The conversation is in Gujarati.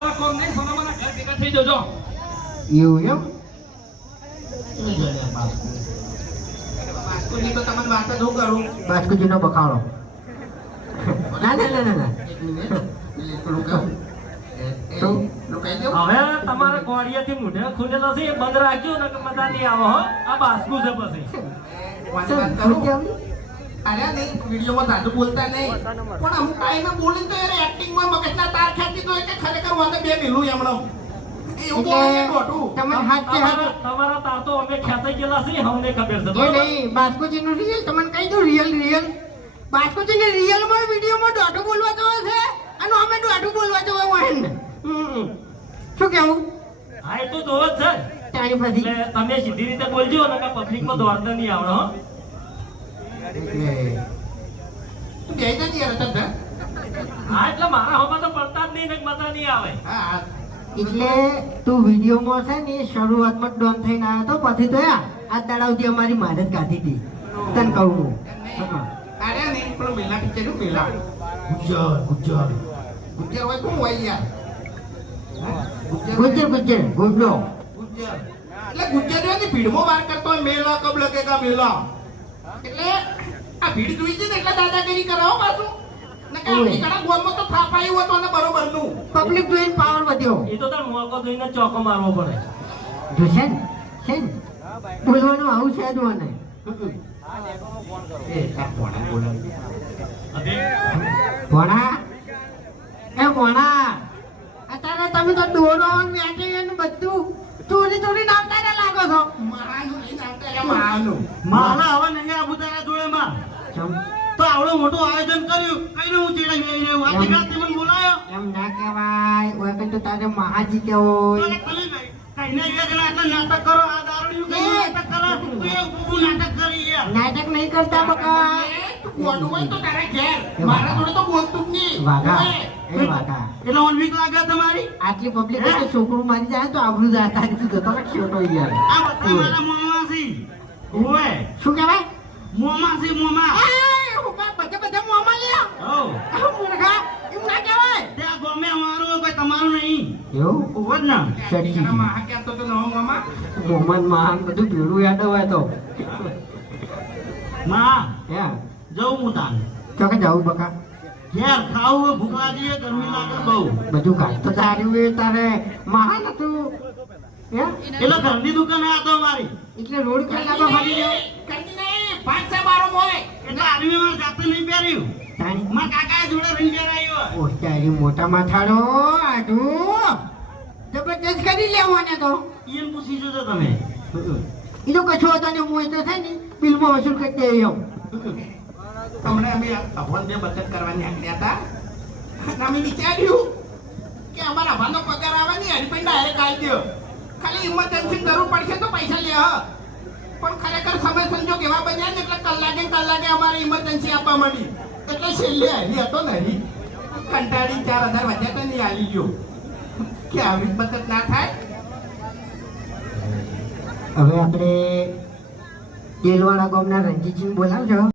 આ કોમ નહીં સોનામાના ઘર ભેગા થઈ જજો. એવું એમ? બાસ્કુની તો તમને વાત જ હું કરું? બાસ્કુજીનો બખાડો. ના ના ના ના ના. એક મિનિટ. થોડું કહું. એ- એ, શું? થોડું કહી દઉં? હવે તમારે કોડિયાથી મૂઢે ખુલેલો છે એ બંધ રાખ્યો ને મજા નહીં આવો હો. આ બાસ્કુ છે પછી. અરે નહીં વિડીયોમાં દાદુ બોલતા નહીં. પણ અમુક ટાઈમે બોલી તો કે બે મિલું એમણે તમારા તાર તો અમે ખેંચાઈ ગયેલા છે અમને ખબર છે. એ બરોબર? નહીં બાસ્કુજીનું રિયલ તમને કહી દઉં રિયલ રિયલ બાસ્કુજીને રિયલમાં વિડીયોમાં દોઢું બોલવા જવો છે અને અમે દોઢું બોલવા જવો હોય ને શું કેવું હા એ તો જોવો જ છે. તમે સીધી રીતે બોલજો ને પબ્લિકમાં દોડતા નહીં આવડો બે યાર તને હા એટલે મારા હોમાં તો પડતા જ મજા નહીં આવે. હા હા એટલે તું વિડીયોમાં છે ને શરૂઆતમાં ડોન થઈને આવ્યો તો પછી તો આ આ દાડાવથી અમારી મારે કાઢી હતી. તને કહું હું. અરે નહીં પેલું મેલા પિક્ચરનું મેલા ગુજર ગુજર ગુજર હોય કોણ હોય યાર? ગુજર ગુજર ગુડલો. ગુજર એટલે ગુજરીઓની ભીડમાં વાર કરતો હોય મેલા કબ લગેગા મેલા. એટલે આ ભીડ જોઈ છે ને એટલે દાદાગીરી કરાવો પાછું. તો થાપાયું હતું ને બરોબરનું પબ્લિક જોઈને પાવર વધ્યો. એ તો તાર મોકો જોઈને ચોકો મારવો પડે. જોશે ને છે ને. બોલવાનું આવું છે જ મને. ભણા એ ભણા અત્યારે તમે તો દોરો મેટી ને બધું ચોરી ચોરી નામતા ને લાગો છો. રહ્યા મારા હવે આવડું મોટું આયોજન કર્યું. કઈને હું ચીડાઈ ગઈ રહ્યો. આ દીકરા મને બોલાયો. એમ ના કહેવાય. ઓય કે તો તારે મહાજી કે હોય. કઈને ગયા જણા આટલા નાટક કરો. આ દારૂડિયું કઈ નાટક કરો? એ બુબુ નાટક કરી યાર નાટક નહીં કરતા બકા. તું ગોડું હોય તો તારે ઘેર. મારા જોડે તો બોલતું જ નહીં. વાગા એ એટલે લાગે તમારી? આટલી પબ્લિક તો છોકરું મારી જાય તો આબરૂ તું જતો યાર આ બધા મારા મોમાસી ઓએ શું કહેવાય? મોમાસી મોમા એ, ઊભા બધા બધા મોંમાં લ્યો. હો આ મૂર્ખા, એમ ના કહેવાય. ત્યાં ગમે અમારું હોય, કોઈ તમારું નહીં એવું? ઓવો જ ને આ દીકરા માહા તો નવો મોહમ્મદ મહાન બધું ભેળું યાદ હોય તો. માં હે જવું હું તાન ચોકે જાવું બકા. ઘેર ખાવું હોય, ભૂખ ગરમી લાગે બહુ. બધું ઘાટ તો તાર્યું એ તારે મહાન હતું. એટલે ઘરની દુકાને આ તો અમારી. એટલે રોડ પર લાગો કરતી નહીં પાંચ છ બારો મોય. એટલે આર્મી માં જાતે નહીં પહેર્યું. તારી મારા કાકાએ જોડે રહી પહેરાયું. તારી મોટા માથાડો આટુ જબરજસ્ત કરી લેવાને તો. એમ પૂછી જોજો તમે. એ તો કશો હતો ને હું એ તો થાય ને બિલમાં વસૂલ કરી દે એમ. તમને અમે ભગવાન બે બચત કરવાની આંકડ્યા હતા. અને અમે વિચાર્યું કે અમારા ભાનો પગાર આવવાની હરીફાઈ ડાયરેક્ટ આવી દો. ખાલી ઇમરજન્સી જરૂર પડશે તો પૈસા લે પણ ખરેખર સમય સંજોગ એવા બન્યા ને એટલે કલાકે કલાકે અમારે ઇમરજન્સી આપવા મળી એટલે છેલ્લે હરી હતો ને હરી કંટાળી ચાર હજાર વધ્યા તો નહીં આવી ગયો. આવી બચત ના થાય? હવે આપણે તેલવાળા ગામના રણજીતસિંહ બોલાવજો.